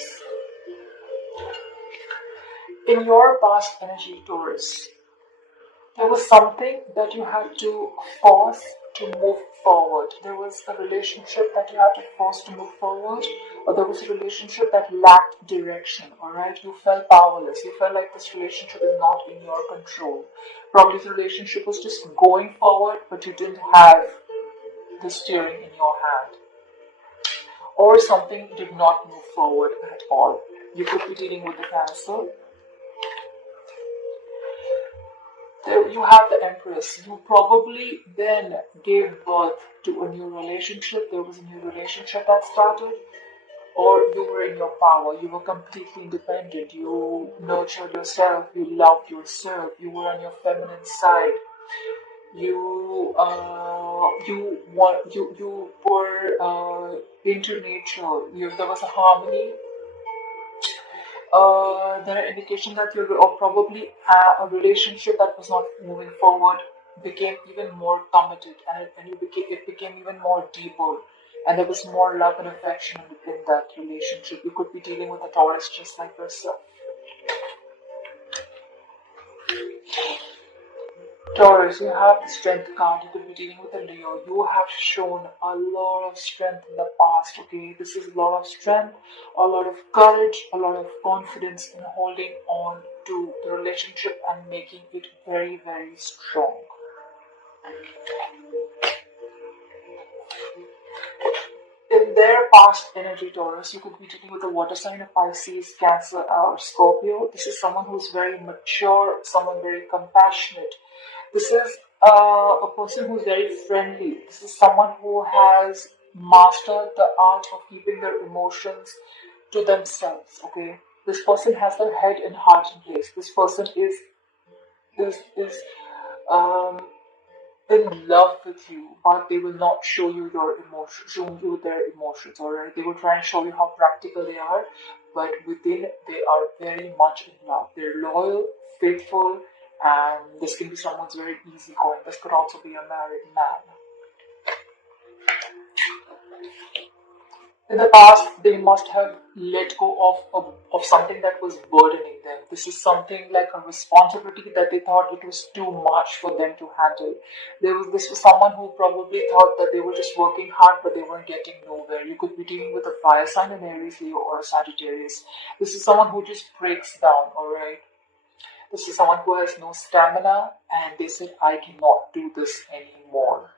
Taurus. In your past energy, Taurus, there was something that you had to force to move forward. There was a relationship that you had to force to move forward, or there was a relationship that lacked direction, alright? You felt powerless. You felt like this relationship is not in your control. Probably the relationship was just going forward, but you didn't have the steering in your hand. Or something did not move forward at all. You could be dealing with the Cancer. There you have the Empress. You probably then gave birth to a new relationship. There was a new relationship that started, or you were in your power. You were completely independent. You nurtured yourself. You loved yourself. You were on your feminine side. You were into nature. There was a harmony. There are indications that you probably a relationship that was not moving forward became even more committed, and it became even more deeper, and there was more love and affection within that relationship. You could be dealing with a Taurus just like yourself. Taurus, you have the strength card. You could be dealing with a Leo. You have shown a lot of strength in the past, okay? This is a lot of strength, a lot of courage, a lot of confidence in holding on to the relationship and making it very, very strong. In their past energy, Taurus, you could be dealing with a water sign of Pisces, Cancer, or Scorpio. This is someone who is very mature, someone very compassionate. This is a person who is very friendly. This is someone who has mastered the art of keeping their emotions to themselves. Okay, this person has their head and heart in place. This person is in love with you, but they will not show you their emotions. All right, they will try and show you how practical they are, but within they are very much in love. They're loyal, faithful. And this can be someone's very easygoing. This could also be a married man. In the past, they must have let go of something that was burdening them. This is something like a responsibility that they thought it was too much for them to handle. This was someone who probably thought that they were just working hard, but they weren't getting nowhere. You could be dealing with a fire sign, an Aries, Leo, or a Sagittarius. This is someone who just breaks down, alright? This is someone who has no stamina, and they said, I cannot do this anymore.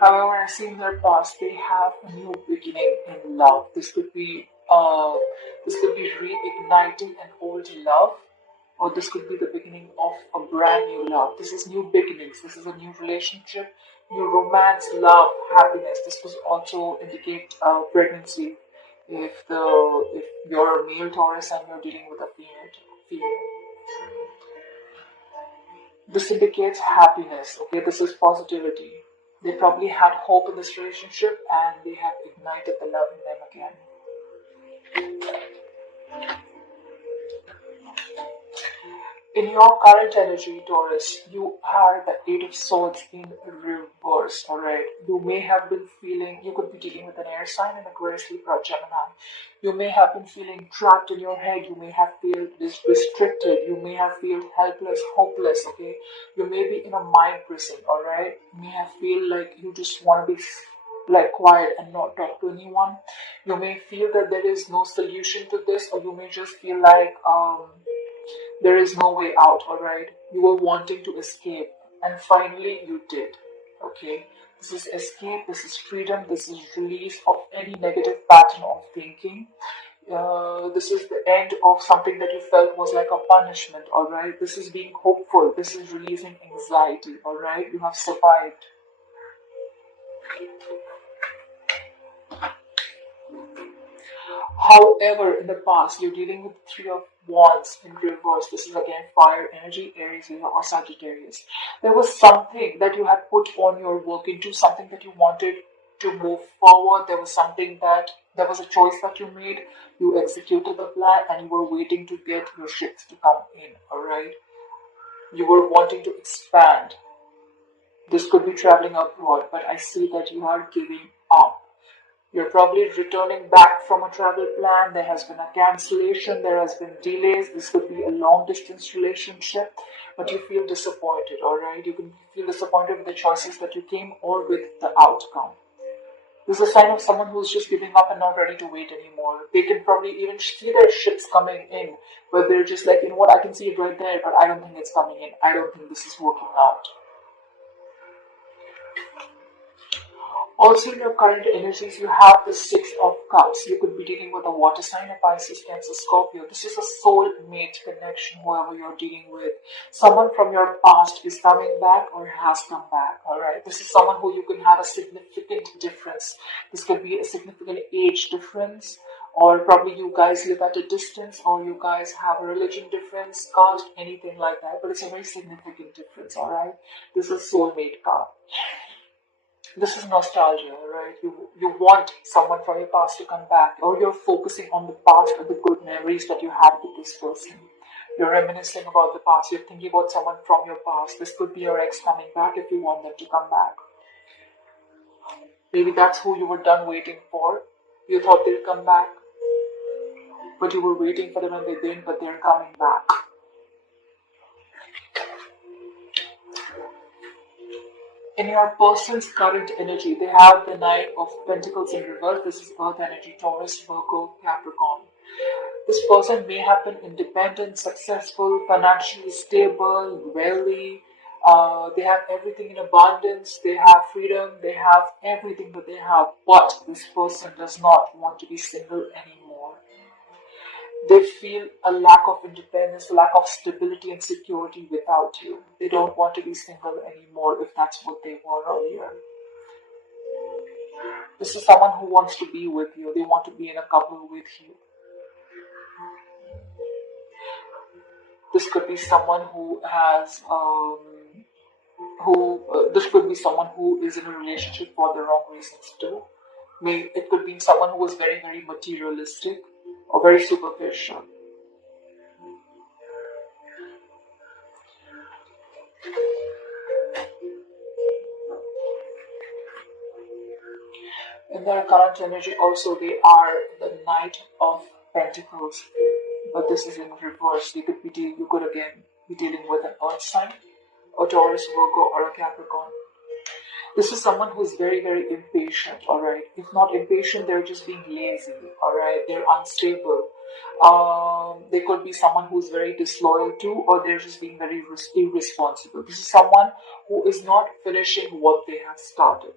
However, I see in their past, they have a new beginning in love. This could be reigniting an old love, or this could be the beginning of a brand new love. This is new beginnings. This is a new relationship, new romance, love, happiness. This could also indicate pregnancy. If you're a male Taurus and you're dealing with a female. This indicates happiness. Okay, this is positivity. They probably had hope in this relationship and they have ignited the love in them again. In your current energy, Taurus, you are the Eight of Swords in reverse, alright? You may have been feeling, you could be dealing with an air sign, an Aquarius, Libra, Gemini. You may have been feeling trapped in your head. You may have felt restricted. You may have felt helpless, hopeless, okay? You may be in a mind prison, alright? You may have feel like you just want to be like quiet and not talk to anyone. You may feel that there is no solution to this, or you may just feel like there is no way out, alright? You were wanting to escape, and finally you did, okay? This is escape, this is freedom, this is release of any negative pattern of thinking. This is the end of something that you felt was like a punishment, alright? This is being hopeful, this is releasing anxiety, alright? You have survived. However, in the past, you're dealing with the Three of Wands in reverse. This is again fire energy, Aries, Leo, or Sagittarius. There was something that you had put on your work into, something that you wanted to move forward. There was a choice that you made. You executed the plan and you were waiting to get your ships to come in, alright? You were wanting to expand. This could be traveling abroad, but I see that you are giving up. You're probably returning back from a travel plan. There has been a cancellation. There has been delays. This could be a long distance relationship, but you feel disappointed, alright? You can feel disappointed with the choices that you came or with the outcome. This is a sign of someone who's just giving up and not ready to wait anymore. They can probably even see their ships coming in, but they're just like, you know what, I can see it right there, but I don't think it's coming in. I don't think this is working out. Also, in your current energies, you have the Six of Cups. You could be dealing with a water sign, a Pisces, Cancer, Scorpio. This is a soul-mate connection, whoever you're dealing with. Someone from your past is coming back or has come back, alright? This is someone who you can have a significant difference. This could be a significant age difference, or probably you guys live at a distance, or you guys have a religion difference, caste, anything like that. But it's a very significant difference, alright? This is soulmate card. This is nostalgia, right? You want someone from your past to come back, or you're focusing on the past or the good memories that you had with this person. You're reminiscing about the past. You're thinking about someone from your past. This could be your ex coming back if you want them to come back. Maybe that's who you were done waiting for. You thought they'd come back, but you were waiting for them and they didn't, but they're coming back. In your person's current energy, they have the Knight of Pentacles in reverse. This is Earth energy, Taurus, Virgo, Capricorn. This person may have been independent, successful, financially stable, wealthy. They have everything in abundance. They have freedom. They have everything that they have. But this person does not want to be single anymore. They feel a lack of independence, a lack of stability and security without you. They don't want to be single anymore if that's what they were earlier. This is someone who wants to be with you. They want to be in a couple with you. This could be someone who has, this could be someone who is in a relationship for the wrong reasons too. It could be someone who is very, very materialistic or very superficial. In their current energy also, they are the Knight of Pentacles, but this is in reverse. You could again be dealing with an Earth sign, a Taurus, Virgo, or a Capricorn. This is someone who is very, very impatient, alright? If not impatient, they're just being lazy, alright? They're unstable. They could be someone who's very disloyal too, or they're just being very irresponsible. This is someone who is not finishing what they have started.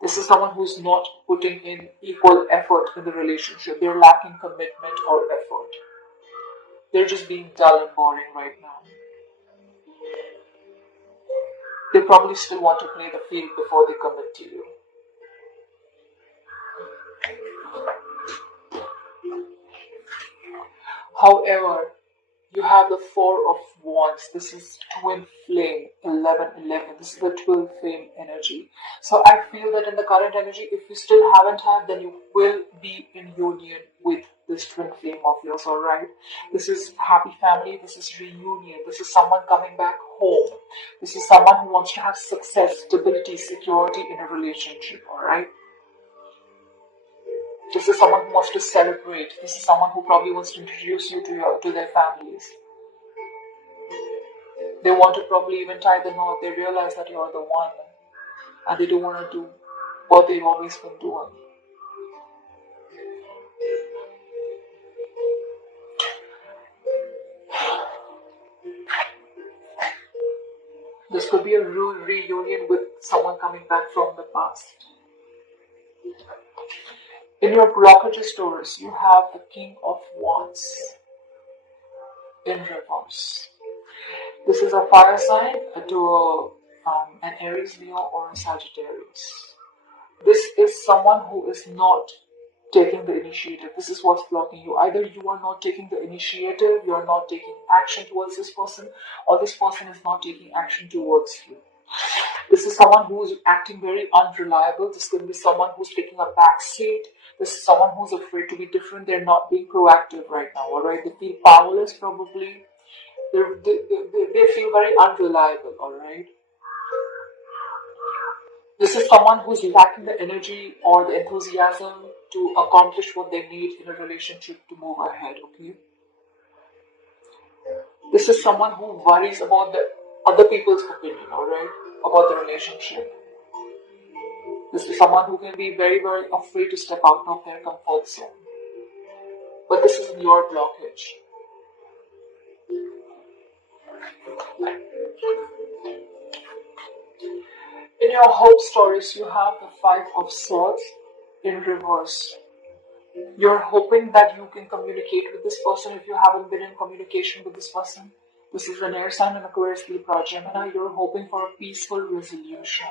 This is someone who's not putting in equal effort in the relationship. They're lacking commitment or effort. They're just being dull and boring right now. They probably still want to play the field before they commit to you. However, you have the Four of Wands. This is twin flame, 11-11. This is the twin flame energy. So I feel that in the current energy, if you still haven't had, then you will be in union with this twin flame of yours, alright? This is happy family. This is reunion. This is someone coming back home. This is someone who wants to have success, stability, security in a relationship, alright? This is someone who wants to celebrate. This is someone who probably wants to introduce you to their families. They want to probably even tie the knot. They realize that you're the one, and they don't want to do what they've always been doing. This could be a reunion with someone coming back from the past. In your blockages, Taurus, you have the King of Wands in reverse. This is a fire sign to an Aries, Leo, or a Sagittarius. This is someone who is not taking the initiative. This is what's blocking you. Either you are not taking the initiative, you are not taking action towards this person, or this person is not taking action towards you. This is someone who is acting very unreliable. This can be someone who's taking a back seat. This is someone who's afraid to be different. They're not being proactive right now, alright? They feel powerless probably. They feel very unreliable, alright? This is someone who's lacking the energy or the enthusiasm to accomplish what they need in a relationship to move ahead, okay? This is someone who worries about the other people's opinion, alright? About the relationship. This is someone who can be very, very afraid to step out of their comfort zone. But this is your blockage. In your hope stories, you have the Five of Swords in reverse. You're hoping that you can communicate with this person if you haven't been in communication with this person. This is an air sign and Aquarius, Libra, Gemini. You're hoping for a peaceful resolution.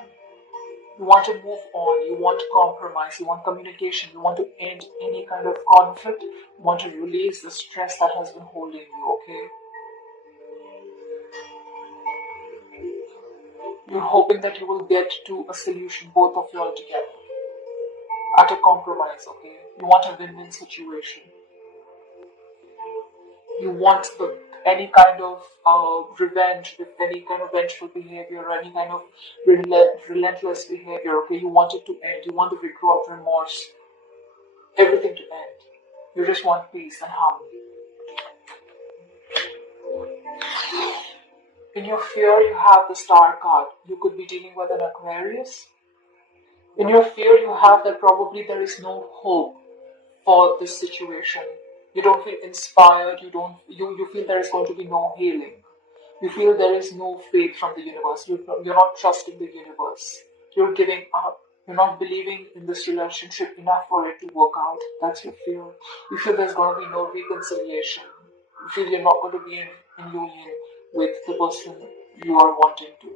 You want to move on, you want to compromise, you want communication, you want to end any kind of conflict, you want to release the stress that has been holding you, okay? You're hoping that you will get to a solution, both of you all together, at a compromise, okay? You want a win-win situation. You want any kind of revenge, with any kind of vengeful behavior, or any kind of relentless behavior, okay? You want it to end. You want the withdrawal, remorse, everything to end. You just want peace and harmony. In your fear, you have the Star card. You could be dealing with an Aquarius. In your fear, you have that probably there is no hope for this situation. You don't feel inspired, you feel there is going to be no healing. You feel there is no faith from the universe. You're not trusting the universe. You're giving up. You're not believing in this relationship enough for it to work out. That's your fear. You feel there's going to be no reconciliation. You feel you're not going to be in union with the person you are wanting to.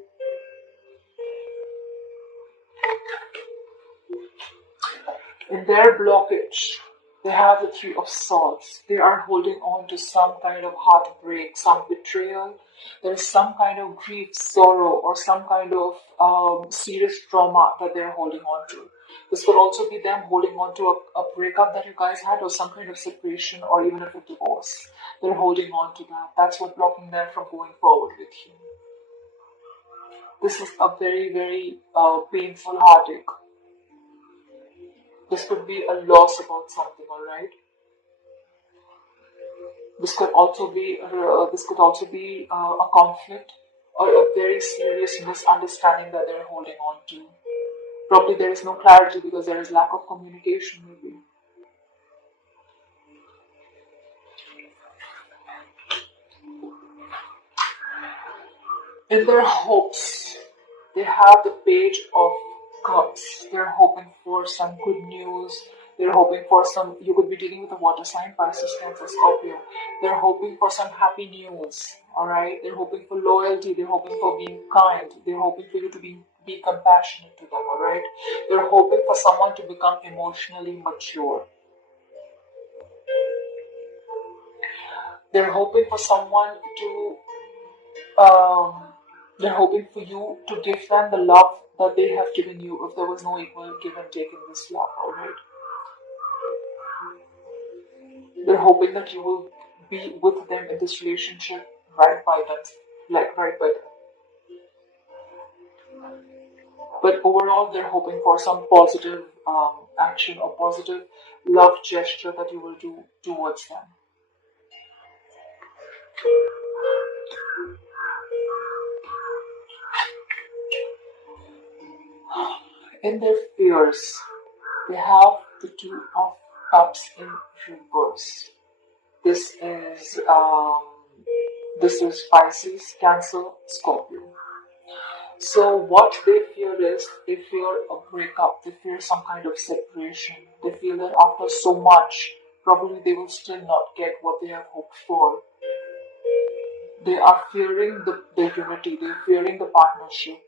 In their blockage, they have the Three of Swords. They are holding on to some kind of heartbreak, some betrayal. There is some kind of grief, sorrow, or some kind of serious trauma that they're holding on to. This could also be them holding on to a breakup that you guys had, or some kind of separation, or even a divorce. They're holding on to that. That's what's blocking them from going forward with you. This is a very, very painful heartache. This could be a loss about something, alright? This could also be a conflict or a very serious misunderstanding that they're holding on to. Probably there is no clarity because there is lack of communication, maybe. In their hopes, they have the Page of Cups. They're hoping for some good news. They're hoping for some, you could be dealing with a water sign, Pisces, Cancer, Scorpio. They're hoping for some happy news, alright? They're hoping for loyalty. They're hoping for being kind. They're hoping for you to be compassionate to them, alright? They're hoping for someone to become emotionally mature. They're hoping for someone to, they're hoping for you to give them the love that they have given you, if there was no equal give and take in this love, alright? They're hoping that you will be with them in this relationship right by them, like right by them. But overall, they're hoping for some positive action or positive love gesture that you will do towards them. In their fears, they have the Two of Cups in reverse. This is Pisces, Cancer, Scorpio. So what they fear is, they fear a breakup, they fear some kind of separation. They feel that after so much, probably they will still not get what they have hoped for. They are fearing the unity, they're fearing the partnership.